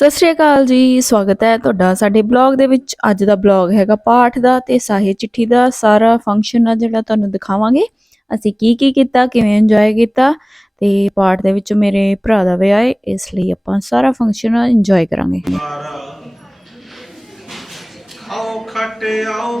ਸਤਿ ਸ਼੍ਰੀ ਅਕਾਲ ਜੀ, ਸਵਾਗਤ ਹੈ ਤੁਹਾਡਾ ਸਾਡੇ ਬਲੌਗ ਦੇ ਵਿੱਚ। ਅੱਜ ਦਾ ਬਲੌਗ ਹੈਗਾ ਪਾਠ ਦਾ ਤੇ ਸਾਹੇ ਚਿੱਠੀ ਦਾ। ਸਾਰਾ ਫੰਕਸ਼ਨ ਆ ਜਿਹੜਾ ਤੁਹਾਨੂੰ ਦਿਖਾਵਾਂਗੇ। ਅਸੀਂ ਕੀ ਕੀ ਕੀਤਾ, ਕਿਵੇਂ ਇੰਜੋਏ ਕੀਤਾ ਤੇ ਪਾਠ ਦੇ ਵਿੱਚ ਮੇਰੇ ਭਰਾ ਦਾ ਵਿਆਹ ਹੈ ਇਸ ਲਈ ਆਪਾਂ ਸਾਰਾ ਫੰਕਸ਼ਨ ਇੰਜੋਏ ਕਰਾਂਗੇ। ਆਓ ਖਟੇ, ਆਓ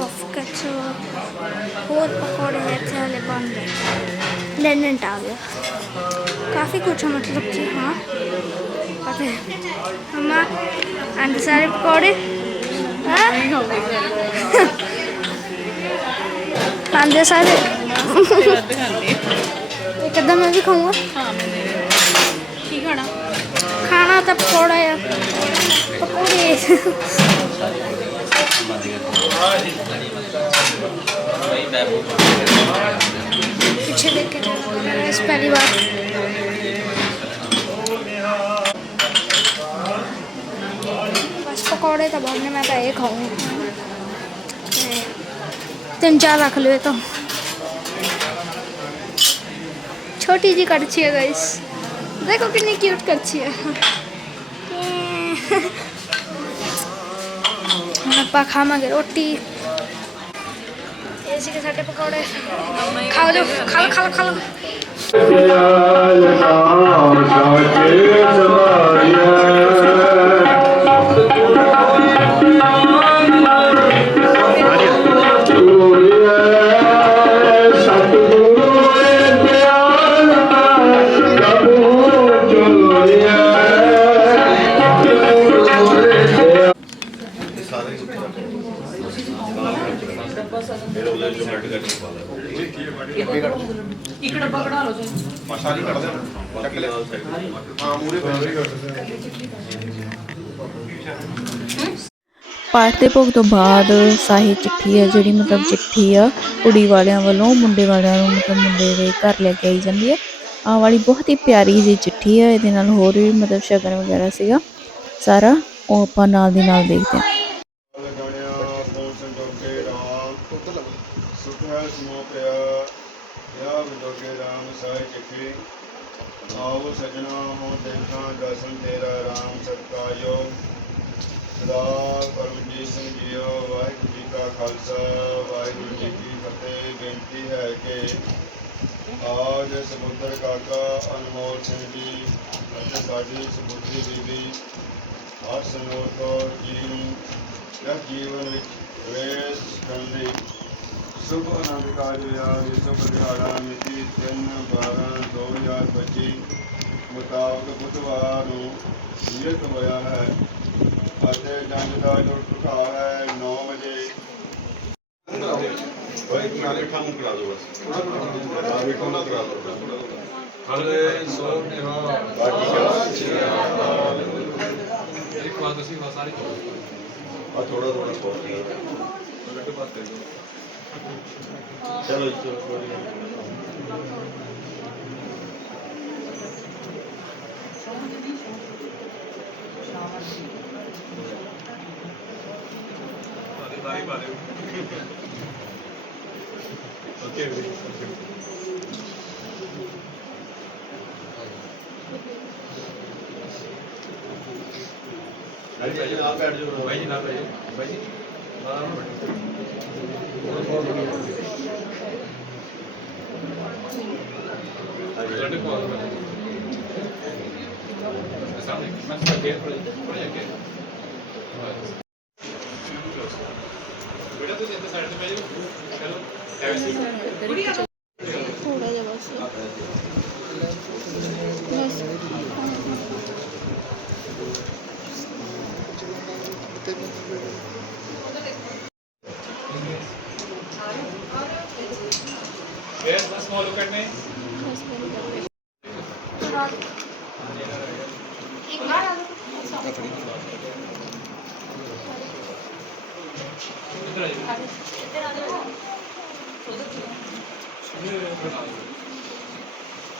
soffcaccio और पकौड़े जैसे वाले बन गए लेने डाल काफ़ी कुछ मतलब कि हाँ पता है हम आंटी सारे पकौड़े आंटी सारे एक अदम मैं भी खाऊंगा खाना खाना तो पकौड़ा यार पकौड़े पीछे देख के पहली बार। पकौड़े तो भरने में तो एक खाऊँ तीन चार रख लो तो। छोटी जी करछी है गाइस देखो कितनी क्यूट करछी है। पा खावांगे रोटी इसी के साढ़े पकौड़े खा लो खा लो खा लो खा लो ਖਾ ਲਓ ਇੱਕ ਡੱਬਾ ਕਢਾ ਪਾਠ ਦੇ ਭੋਗ ਤੋਂ ਬਾਅਦ ਸਾਹੇ ਚਿੱਠੀ ਹੈ, ਜਿਹੜੀ ਮਤਲਬ ਚਿੱਠੀ ਆ, ਕੁੜੀ ਵਾਲਿਆਂ ਵੱਲੋਂ, ਮੁੰਡੇ ਵਾਲਿਆਂ ਨੂੰ ਮਤਲਬ ਮੁੰਡੇ ਦੇ ਘਰ ਲੈ ਕੇ ਆਈ ਜਾਂਦੀ ਹੈ। ਆਹ ਵਾਲੀ ਬਹੁਤ ਹੀ ਪਿਆਰੀ ਜਿਹੀ ਚਿੱਠੀ ਹੈ ਇਹਦੇ ਨਾਲ ਹੋਰ ਵੀ ਮਤਲਬ ਸ਼ਗਨ ਵਗੈਰਾ ਸੀਗਾ। ਸਾਰਾ ਉਹ ਆਪਾਂ ਨਾਲ ਦੀ ਨਾਲ ਦੇਖਦੇ ਹਾਂ। ਖਾਲਸਾ, ਵਾਹਿਗੁਰੂ ਜੀ ਕੀ ਫਤਿਹ। ਬੇਨਤੀ ਹੈ ਕਿ ਆਜ ਸਮੁੰਦਰ ਕਾਕਾ ਅਨਮੋਲ ਸਿੰਘ ਜੀ ਅਤੇ ਸਾਡੀ ਸਮੁੰਦਰੀ ਬੀਬੀ ਹਰ ਸੰਗਤ ਕੌਰ ਜੀ ਨੂੰ ਇਸ ਜੀਵਨ ਵਿੱਚ ਪ੍ਰਵੇਸ਼ ਕਰਨ ਲਈ ਸ਼ੁਭ ਆਨੰਦ ਕਾਰਜ ਹੋਇਆ। ਇਸ ਦਿਹਾੜਾ ਮਿਤੀ 3 12 2025 ਮੁਤਾਬਕ ਬੁੱਧਵਾਰ ਨੂੰ ਨਿਯਤ ਹੋਇਆ ਹੈ ਅਤੇ ਜੰਗ ਦਾ ਜੋ ਟੁਕਾ ਹੈ 9 ਵਜੇ ਕੋਈ ਨਾਲੇ ਕੰਮ ਕਰਾ ਦੋ ਬਸ ਥੋੜਾ ਇੱਕ ਵਾਰ ਤੁਸੀਂ ਵਾ ਸਾਰੇ ਆ ਥੋੜਾ ਥੋੜਾ ਚਲੋ ਚਲੋ ਕੋਈ ਨਹੀਂ ਓਕੇ ਭਾਈ सारी बातें ओके भाई जी आप बैठ जाओ। भाई जी ना भाई भाई जी। लड़के को सामने मैं गेट पर gate Yes, the look at me?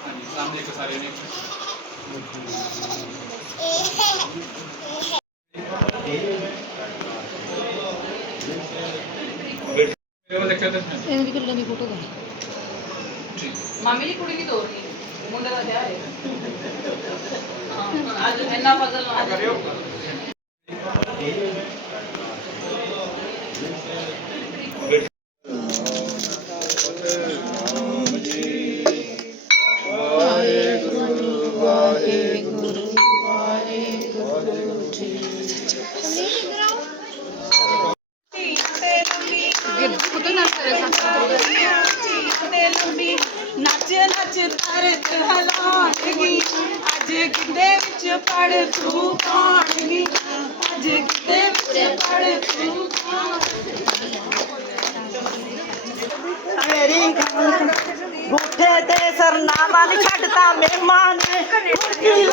ਹਾਂਜੀ ਸਾਹਮਣੇ ਇੱਕ ਸਾਰੇ ਨੇ ਮੇਰੇ ਦੇਖਿਆ ਤਾਂ ਹੈ। ਇਹਨਾਂ ਦੀ ਦੀ ਫੋਟੋ ਦਾ ਠੀਕ ਮਾਮੀ ਦੀ ਕੁੜੀ ਵੀ ਤੋਰਨੀ ਮੁੰਡੇ ਦਾ ਵਿਆਹ ਹੈ ਹਾਂ, ਅੱਜ ਇੰਨਾ ਫਜ਼ਲ ਨਾ ਕਰਿਓ ਪੜ ਤੂੰ ਪਾਣਗੀ ਅੱਜ ਗਿੱਧੇ ਵਿੱਚ ਪੜ ਤੂੰ ਮੇਰੀ ਬੂਠੇ ਤੇ ਸਰਨਾਮਾ ਨਹੀਂ ਛੱਡਦਾ ਮਹਿਮਾਨ। ਨੇ ਮੁਰਗੀ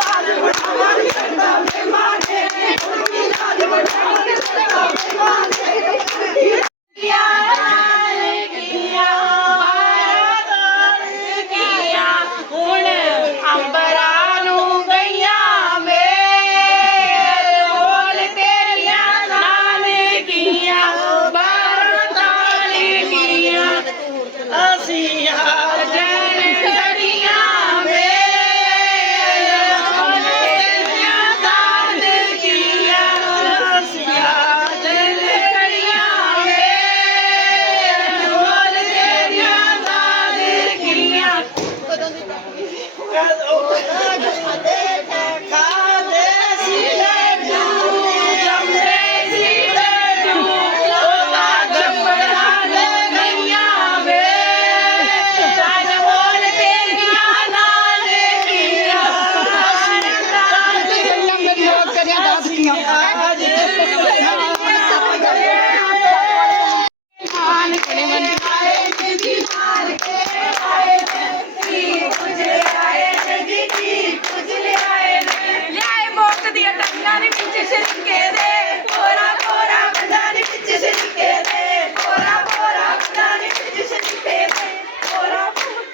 ਮਾਨ ਕੇ ਆਏ ਜੀ ਮਾਰ ਕੇ ਆਏ ਜੀ ਕੁਝ ਆਏ ਨੇ ਜੀ ਜੀ ਕੁਝ ਲਿਆਏ ਨੇ। ਲਿਆਏ ਮੋਕ ਦੀਆਂ ਟੰਗਾਂ ਦੇ ਵਿੱਚ ਸ਼ਰੀਕੇ ਦੇ। ਕੋਰਾ ਕੋਰਾ ਬੰਦਾਂ ਦੇ ਵਿੱਚ ਸ਼ਰੀਕੇ ਦੇ। ਕੋਰਾ ਕੋਰਾ ਬੰਦਾਂ ਦੇ ਵਿੱਚ ਸ਼ਰੀਕੇ ਦੇ। ਕੋਰਾ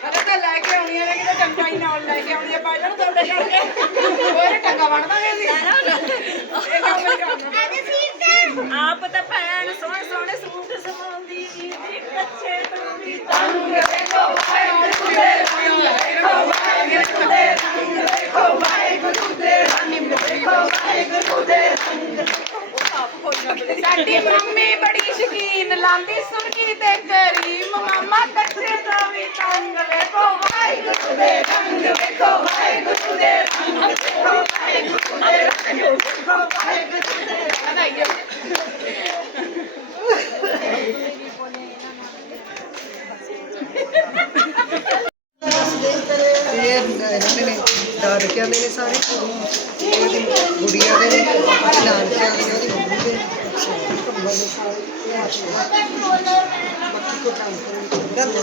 ਅਰੇ ਤਾਂ ਲੈ ਕੇ ਆਉਣੀਆਂ ਨੇ ਕਿਤੇ ਟੰਗਾ ਹੀ ਨਾਲ ਲੈ ਕੇ ਆਉਣੀਆਂ ਪਾ ਜਾਣ ਤੁਹਾਡੇ ਕਰਕੇ। ਹੋਰ ਟੰਗਾ ਵੜ ਦਾਂਗੇ ਅਸੀਂ। ਇਹ ਕੰਮ ਨਹੀਂ ਕਰਨਾ। ਆਪ ਤਾਂ ਇਹ ਇਹਨਾਂ ਨੇ ਦਾਦਕਿਆਂ ਦੇ ਨੇ ਸਾਰੇ ਇਹ ਉਹਦੀ ਗੁੜੀਆ ਦੇ ਨੇ ਨਾਨਕਿਆਂ ਦੇ ਨੇ ਉਹਦੀ ਮੰਮੀ ਦੇ ਕੰਮਾਂ ਦੇ ਸਾਰੇ ਬਾਕੀ ਕੋ ਕੰਮ ਕਰਨ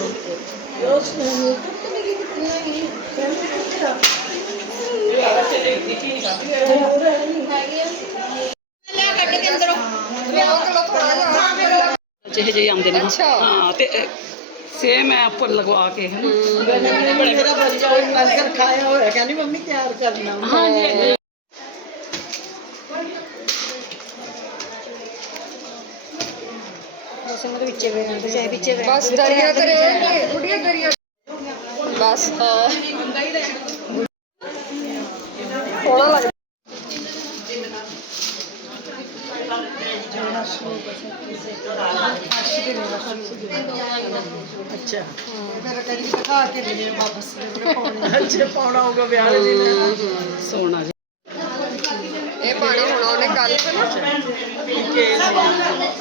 ਜਿਹੇ ਜਿਹੇ ਆਉਂਦੇ ਨੇ ਹਾਂ ਤੇ ਸੇਮ ਹੈ ਉੱਪਰ ਲਗਵਾ ਕੇ ਹੈ ਮੇਰਾ ਬੱਚਾ ਉਹ ਲੰਗਰ ਖਾਇਆ ਹੋਇਆ ਕਹਿੰਦੀ ਮੰਮੀ ਤਿਆਰ ਕਰਨਾ ਹਾਂਜੀ ਬਸ ਦਰਿਆ ਕਰੇ ਬੁੜੀਆ ਦਰਿਆ ਬਸ ਹਾਂ ਸੋਹਣਾ ਲੱਗਦਾ। ਅੱਛਾ। ਫਿਰ ਕਹਿੰਦੀ ਦਿਖਾ ਕੇ ਲੈ ਵਾਪਸ ਅੱਛਾ ਪਾਉਣਾ ਹੋਊਗਾ ਵਿਆਹ ਦੇ ਦਿਨ। ਸੋਨਾ ਜੀ। ਇਹ ਪਾਣੀ ਹੁਣ ਉਹਨੇ ਕੱਲ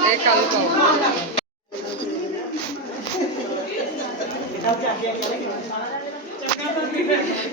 ਇਹ ਕੱਲ ਪਾਓ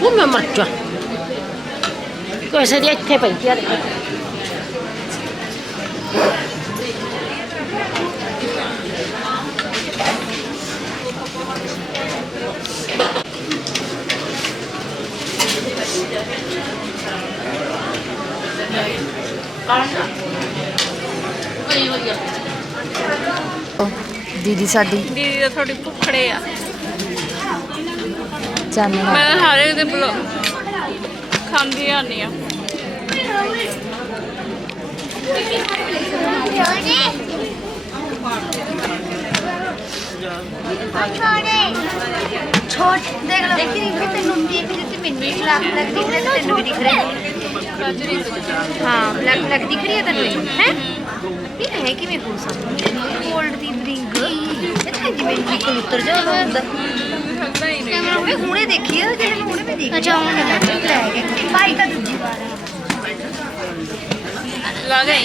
我慢慢转，对，是连开房间的。ਦੀਦੀ ਸਾਡੀ ਦੀਦੀ ਤਾਂ ਥੋੜੀ ਭੁੱਖੜੇ ਆ ਚਾਨਣਾ ਮੈਂ ਤਾਂ ਸਾਰੇ ਦੇ ਬਲੋ ਖਾਂਦੀ ਆਨੀ ਆ ਛੋਟ ਦੇਖ ਲਓ ਦੇਖੀ ਨਹੀਂ ਤੈਨੂੰ ਦੇਖ ਰਹੀ ਤੇ ਮੈਨੂੰ ਵੀ ਬਲੈਕ ਬਲੈਕ ਦਿਖ ਰਿਹਾ ਤੇ ਤੈਨੂੰ ਵੀ ਦਿਖ ਰਿਹਾ ਹਾਂ ਬਲੈਕ ਬਲੈਕ ਦਿਖ ਰਹੀ ਹੈ ਤੈਨੂੰ ਹੈ ਇਹ ਹੈ ਕਿਵੇਂ ਹੋ ਸਕਦਾ ਗੋਲਡ ਦੀ ਬ੍ਰਿੰਗ ਮੈਂ ਇੱਕ ਉਤਰ ਜਾ ਅੰਦਰ। ਕੈਮਰਾ ਮੈਂ ਹੁਣੇ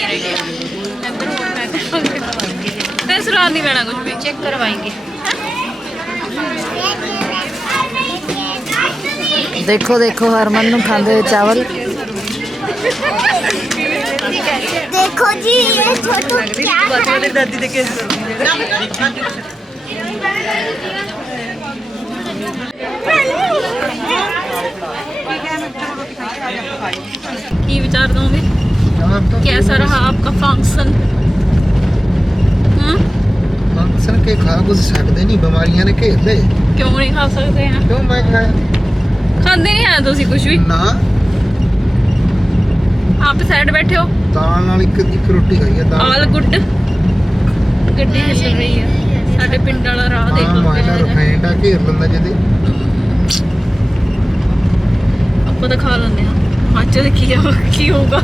ਰਹੀ ਅੰਦਰ ਤੇ ਸਰਾਰ ਨਹੀਂ ਲੈਣਾ ਕੁਝ ਵੀ। ਚੈੱਕ ਕਰਵਾਏਗੇ। ਦੇਖੋ ਦੇਖੋ ਹਰਮਨ ਨੂੰ ਖਾਂਦੇ ਚਾਵਲ। देखो जी ये छोटू क्या है? दादी देखे ਕੀ ਵਿਚਾਰ ਦੋਗੇ कैसा रहा आपका फंक्शन हाँ ਫੰਕਸ਼ਨ ਕੇ ਖਾ ਕੁਝ ਸਕਦੇ ਨਹੀਂ ਬਿਮਾਰੀਆਂ ਨੇ ਘੇਰ ਲਏ क्यों नहीं खा सकते हैं ਕਿਉਂ ਮੈਂ ਖਾਇਆ खाते नहीं है तुसी कुछ भी ਨਾ आप साइड बैठे हो ਦਾਲ ਨਾਲ ਇੱਕ ਇੱਕ ਰੋਟੀ ਖਾਈ ਹੈ ਦਾਲ ਆਲ ਗੁੱਡ ਗੱਡੀ ਹਿੱਲ ਰਹੀ ਹੈ ਸਾਡੇ ਪਿੰਡ ਵਾਲਾ ਰਾਹ ਦੇਖ ਲਓ ਮਾਇਨਾ ਰਿਫਾਈਂਡ ਆ ਘੇਰ ਲੈਂਦਾ ਜਦੇ ਆਪਾਂ ਤਾਂ ਖਾ ਲੈਂਦੇ ਹਾਂ। ਬਾਅਦ ਚ ਦੇਖੀ ਜਾ ਕੀ ਹੋਊਗਾ।